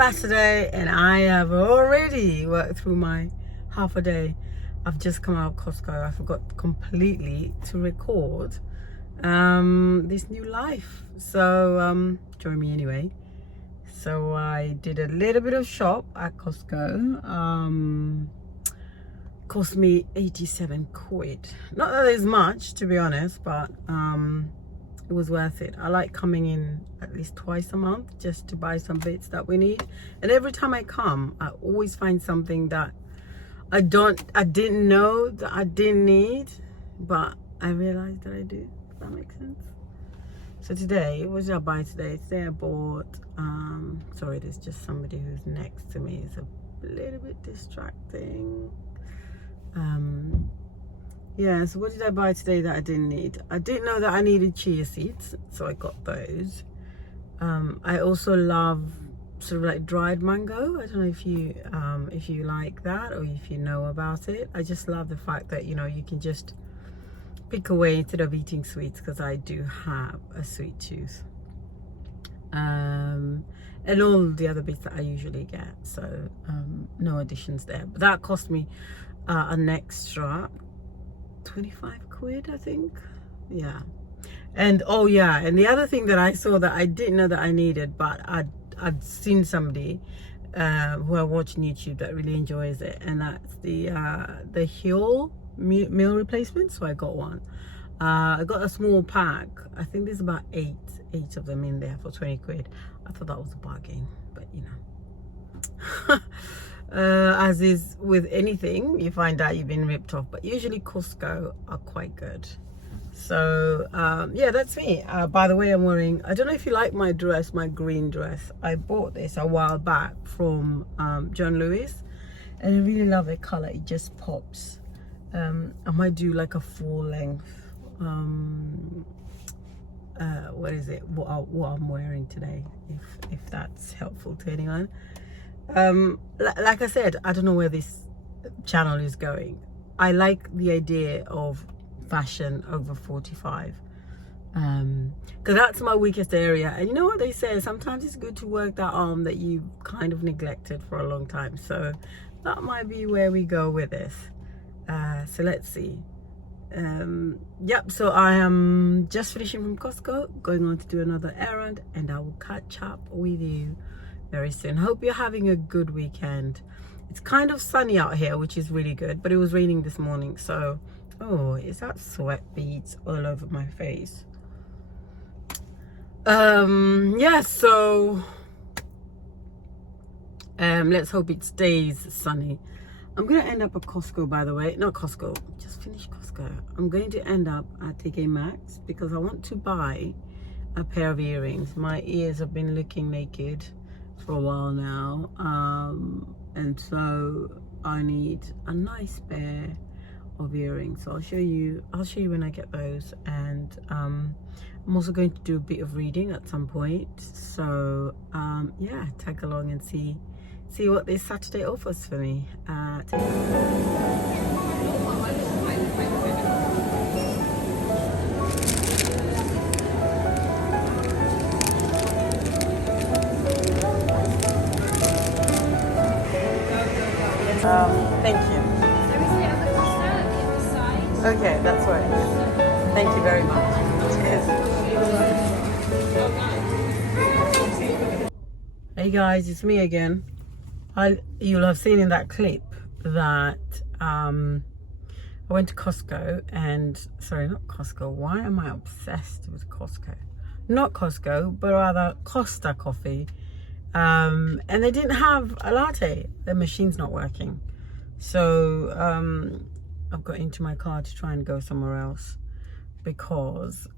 Saturday and I have already worked through my half a day. I've just come out of Costco. I forgot completely to record this new life. So join me anyway. So I did a little bit of shop at Costco. Cost me 87 quid. Not that it's much, to be honest, but it was worth it. I like coming in at least twice a month just to buy some bits that we need. And every time I come, I always find something that I didn't know that I didn't need, but I realized that I do. Does that make sense? So today, what did I buy today? Today I bought, sorry, there's just somebody who's next to me. It's a little bit distracting. Yeah, so what did I buy today that I didn't need? I didn't know that I needed chia seeds, so I got those. I also love sort of like dried mango. I don't know if you like that or if you know about it. I just love the fact that, you know, you can just pick away instead of eating sweets, because I do have a sweet tooth. And all the other bits that I usually get, so no additions there. But that cost me an extra 25 quid, I think. Yeah. And oh yeah, and the other thing that I saw that I didn't know that I needed, but I'd seen somebody who I watch on YouTube that really enjoys it, and that's the Hill meal replacement. So I got one. I got a small pack. I think there's about eight of them in there for 20 quid. I thought that was a bargain, but you know. As is with anything, you find out you've been ripped off, but usually Costco are quite good. So yeah, that's me. By the way, I'm wearing, I don't know if you like my dress, my green dress. I bought this a while back from John Lewis, and I really love the color. It just pops. I might do like a full length what is it, what I'm wearing today, if that's helpful to anyone. Like I said, I don't know where this channel is going. I like the idea of fashion over 45, because that's my weakest area. And you know what they say, sometimes it's good to work that arm that you kind of neglected for a long time. So that might be where we go with this. So let's see. Yep, so I am just finishing from Costco, going on to do another errand, and I will catch up with you very soon. Hope you're having a good weekend. It's kind of sunny out here, which is really good, but it was raining this morning. So oh, is that sweat beads all over my face? Yeah, so let's hope it stays sunny. I'm gonna end up at Costco, by the way. Not Costco, just finished Costco. I'm going to end up at TK Maxx because I want to buy a pair of earrings. My ears have been looking naked for a while now, and so I need a nice pair of earrings. So I'll show you when I get those. And I'm also going to do a bit of reading at some point. So yeah, tag along and see what this Saturday offers for me. Thank you. Okay, that's right. Thank you very much. Cheers. Hey guys, it's me again. You'll have seen in that clip that I went to Costco, and sorry, not Costco. Why am I obsessed with Costco? Not Costco, but rather Costa Coffee. And they didn't have a latte. Their machine's not working. So I've got into my car to try and go somewhere else, because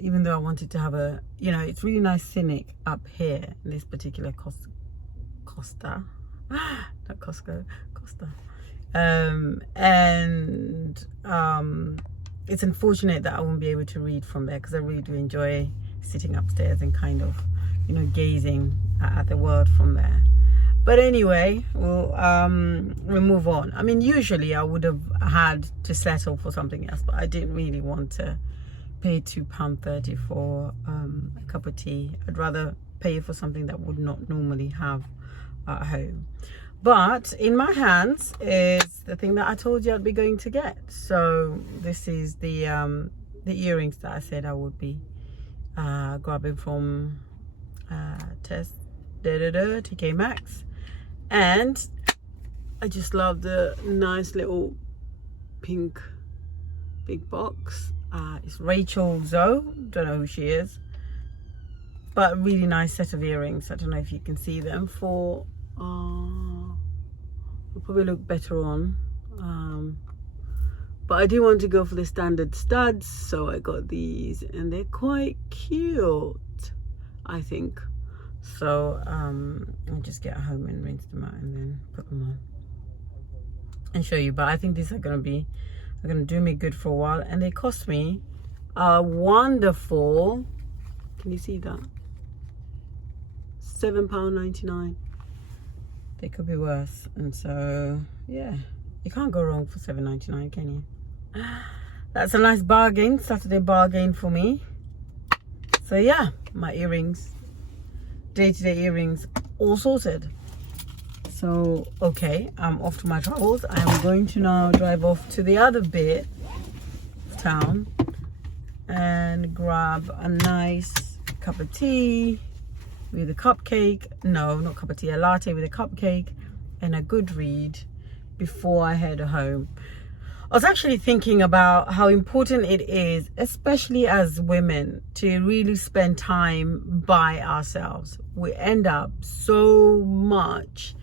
even though I wanted to have a, you know, it's really nice scenic up here in this particular Costa, not Costco, Costa. And it's unfortunate that I won't be able to read from there, because I really do enjoy sitting upstairs and kind of, you know, gazing at the world from there. But anyway, we'll move on. I mean, usually I would have had to settle for something else, but I didn't really want to pay £2.30 for a cup of tea. I'd rather pay for something that would not normally have at home. But in my hands is the thing that I told you I'd be going to get. So this is the earrings that I said I would be grabbing from TK Maxx. And I just love the nice little pink big box. It's Rachel Zoe, don't know who she is, but a really nice set of earrings. I don't know if you can see them. For will probably look better on, but I do want to go for the standard studs, so I got these, and they're quite cute, I think. So I'll just get home and rinse them out and then put them on and show you. But I think these are gonna do me good for a while, and they cost me a wonderful, can you see that, £7.99. They could be worse. And so yeah, you can't go wrong for £7.99, can you? That's a nice bargain, Saturday bargain for me. So yeah, my earrings, day-to-day earrings, all sorted. So okay, I'm off to my travels. I am going to now drive off to the other bit of town and grab a nice cup of tea with a cupcake. No, not cup of tea, a latte with a cupcake and a good read before I head home. I was actually thinking about how important it is, especially as women, to really spend time by ourselves. We end up so much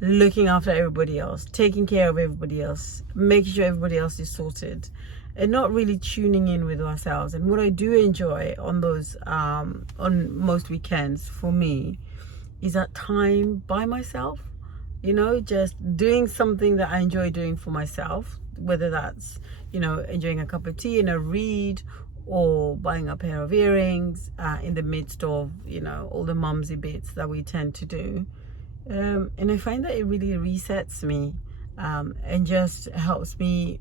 looking after everybody else, taking care of everybody else, making sure everybody else is sorted, and not really tuning in with ourselves. And what I do enjoy on those on most weekends for me is that time by myself, you know, just doing something that I enjoy doing for myself, whether that's, you know, enjoying a cup of tea and a read, or buying a pair of earrings in the midst of, you know, all the mumsy bits that we tend to do. And I find that it really resets me and just helps me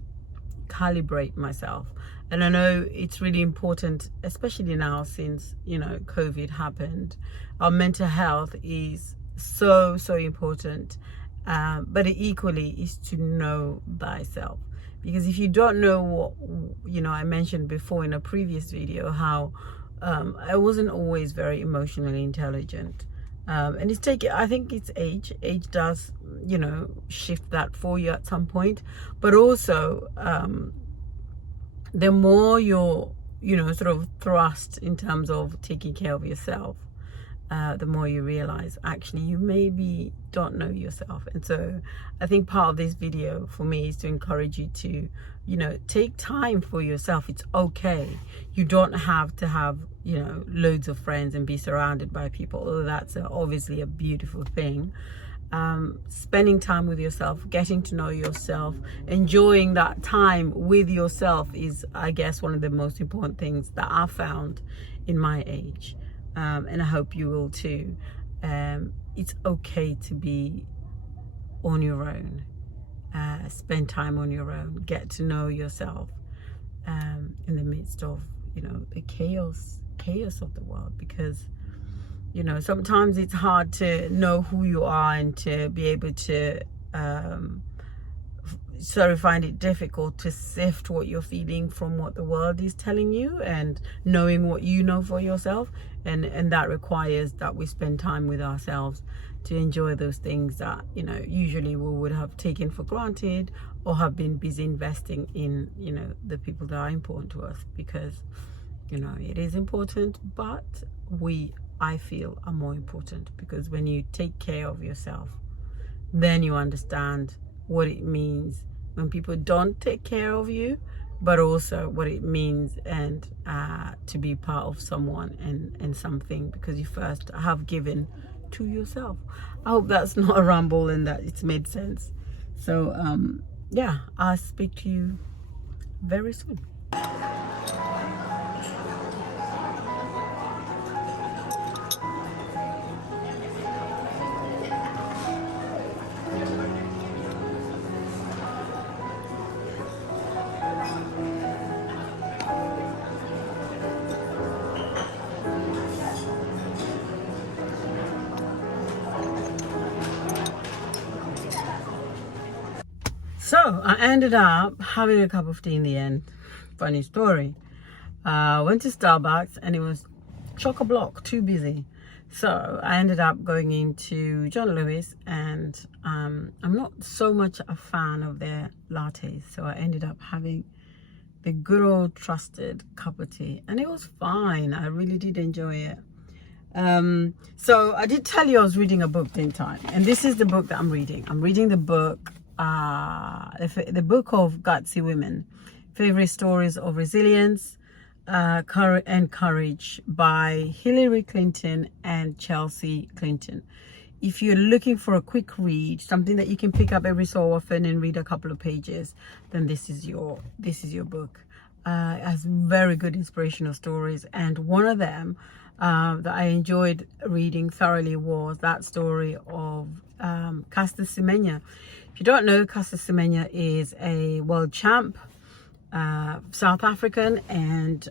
calibrate myself. And I know it's really important, especially now since, you know, COVID happened. Our mental health is so important, but it equally is to know thyself. Because if you don't know what, you know, I mentioned before in a previous video how I wasn't always very emotionally intelligent. And it's I think it's age does, you know, shift that for you at some point. But also the more you're, you know, sort of thrust in terms of taking care of yourself, the more you realize actually you maybe don't know yourself. And so I think part of this video for me is to encourage you to, you know, take time for yourself. It's okay. You don't have to have, you know, loads of friends and be surrounded by people, although that's obviously a beautiful thing. Spending time with yourself, getting to know yourself, enjoying that time with yourself is, I guess, one of the most important things that I found in my age. And I hope you will too. It's okay to be on your own, spend time on your own, get to know yourself in the midst of, you know, the chaos of the world. Because, you know, sometimes it's hard to know who you are and to be able to sort of find it difficult to sift what you're feeling from what the world is telling you, and knowing what you know for yourself. And that requires that we spend time with ourselves to enjoy those things that, you know, usually we would have taken for granted or have been busy investing in, you know, the people that are important to us. Because, you know, it is important, but I feel are more important, because when you take care of yourself, then you understand what it means when people don't take care of you, but also what it means and to be part of someone and something, because you first have given to yourself. I hope that's not a ramble and that it's made sense. So yeah, I'll speak to you very soon. So I ended up having a cup of tea in the end. Funny story. Went to Starbucks and it was chock-a-block, too busy. So I ended up going into John Lewis, and I'm not so much a fan of their lattes. So I ended up having the good old trusted cup of tea, and it was fine. I really did enjoy it. So I did tell you I was reading a book, didn't I? And this is the book that I'm reading. I'm reading the book, the book of Gutsy Women, Favorite Stories of Resilience and Courage by Hillary Clinton and Chelsea Clinton. If you're looking for a quick read, something that you can pick up every so often and read a couple of pages, then this is your book. It has very good inspirational stories, and one of them that I enjoyed reading thoroughly was that story of Caster Semenya. If you don't know, Caster Semenya is a world champ, South African, and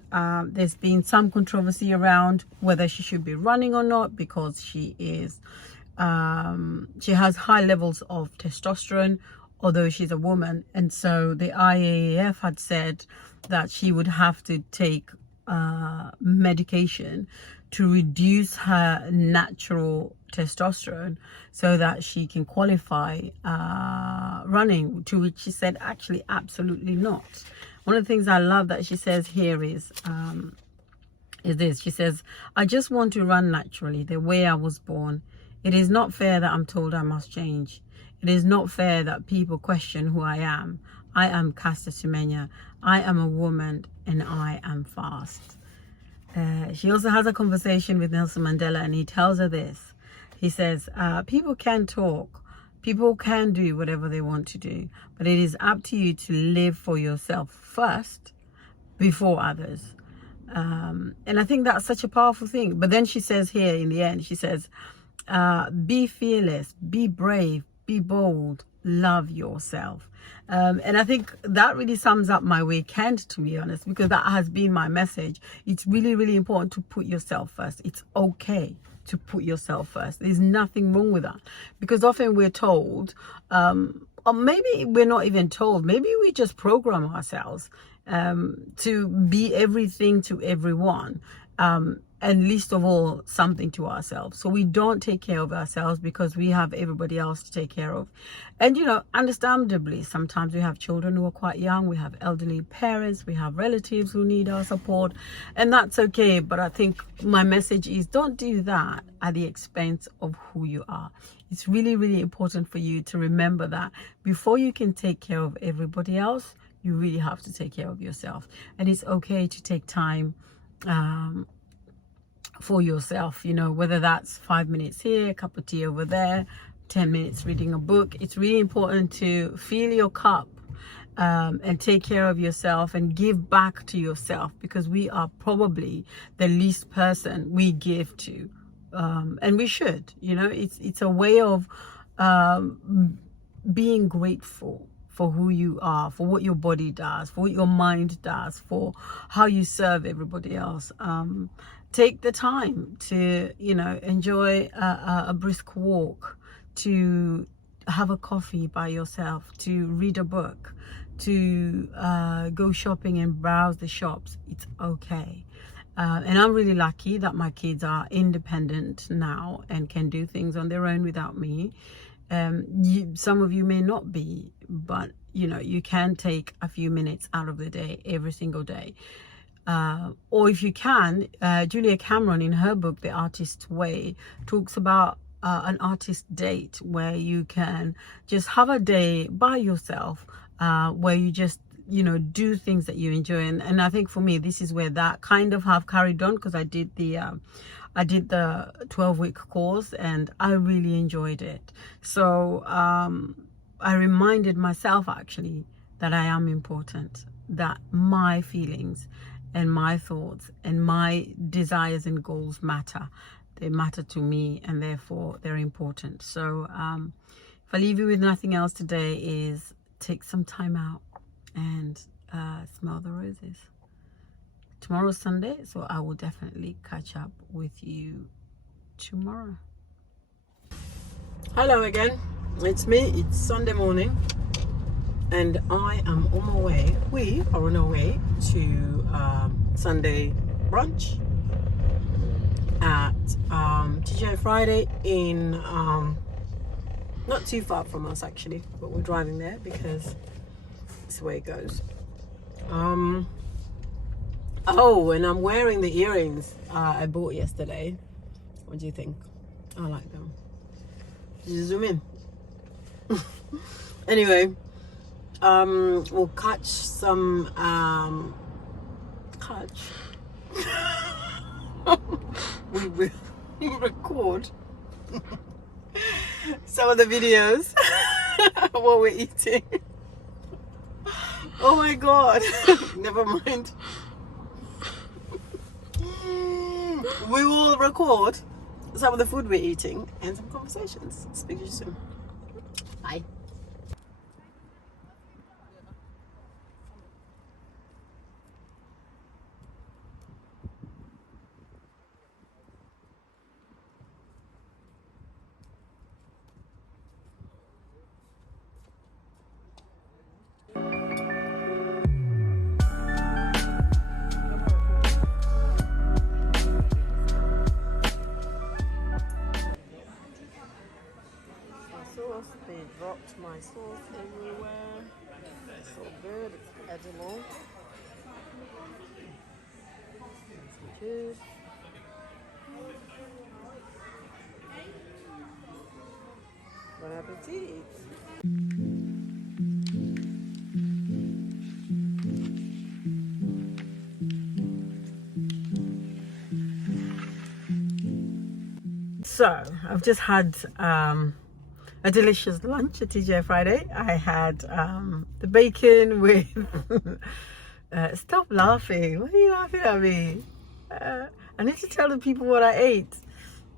there's been some controversy around whether she should be running or not, because she has high levels of testosterone, although she's a woman. And so the IAAF had said that she would have to take medication to reduce her natural testosterone so that she can qualify running, to which she said actually absolutely not. One of the things I love that she says here is this. She says, "I just want to run naturally, the way I was born. It is not fair that I'm told I must change. It is not fair that people question who I am. I am Caster Semenya. I am a woman and I am fast." She also has a conversation with Nelson Mandela, and he tells her this. He says, people can talk, people can do whatever they want to do, but it is up to you to live for yourself first before others. And I think that's such a powerful thing. But then she says here in the end, she says, be fearless, be brave, be bold, love yourself. And I think that really sums up my weekend, to be honest, because that has been my message. It's really, really important to put yourself first. It's okay to put yourself first. There's nothing wrong with that, because often we're told, or maybe we're not even told, maybe we just program ourselves to be everything to everyone, and least of all something to ourselves. So we don't take care of ourselves because we have everybody else to take care of. And you know, understandably, sometimes we have children who are quite young, we have elderly parents, we have relatives who need our support, and that's okay. But I think my message is, don't do that at the expense of who you are. It's really, really important for you to remember that before you can take care of everybody else, you really have to take care of yourself. And it's okay to take time for yourself, you know, whether that's 5 minutes here, a cup of tea over there, 10 minutes reading a book. It's really important to fill your cup and take care of yourself and give back to yourself, because we are probably the least person we give to, and we should, you know. It's a way of being grateful for who you are, for what your body does, for what your mind does, for how you serve everybody else. Take the time to, you know, enjoy a brisk walk, to have a coffee by yourself, to read a book, to go shopping and browse the shops. It's okay. And I'm really lucky that my kids are independent now and can do things on their own without me. Some of you may not be, but you know, you can take a few minutes out of the day every single day. Or if you can, Julia Cameron in her book, The Artist's Way, talks about an artist date where you can just have a day by yourself, where you just, you know, do things that you enjoy. And I think for me, this is where that kind of have carried on, because I did the 12-week course and I really enjoyed it. So I reminded myself actually that I am important, that my feelings and my thoughts and my desires and goals matter. They matter to me, and therefore they're important. So if I leave you with nothing else today, is take some time out and smell the roses. Tomorrow's Sunday, so I will definitely catch up with you tomorrow. Hello again, it's me. It's Sunday morning. and I am on my way. We are on our way to Sunday brunch at TGI Friday in not too far from us actually, but we're driving there because it's the way it goes. Oh, and I'm wearing the earrings I bought yesterday. What do you think? I like them. Did you zoom in? Anyway, we'll catch some we will record some of the videos what we're eating. Oh my god. Never mind. We will record some of the food we're eating and some conversations. Speak to you soon. Bye. They dropped my sauce everywhere. It's so good, it's edible. Some juice. Bon appetit. So I've just had a delicious lunch at TGI Friday. I had the bacon with stop laughing. What are you laughing at me? I need to tell the people what I ate.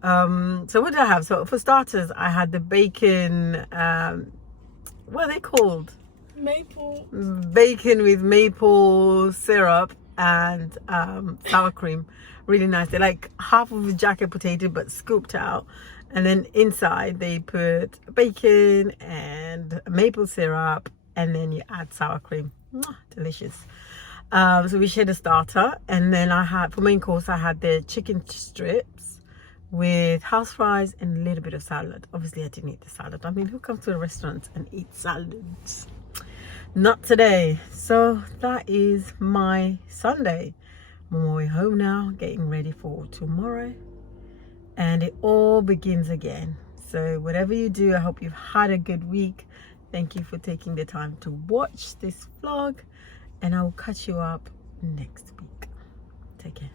So what did I have? So for starters, I had the bacon, what are they called? Maple. Bacon with maple syrup and sour cream. Really nice. They're like half of a jacket potato but scooped out, and then inside they put bacon and maple syrup, and then you add sour cream. Mwah, delicious. So we shared a starter, and then I had, for main course, I had the chicken strips with house fries and a little bit of salad. Obviously I didn't eat the salad. I mean, who comes to a restaurant and eats salads? Not today. So that is my Sunday. I'm on my way home now, getting ready for tomorrow, and it all begins again. So whatever you do, I hope you've had a good week. Thank you for taking the time to watch this vlog, and I will catch you up next week. Take care.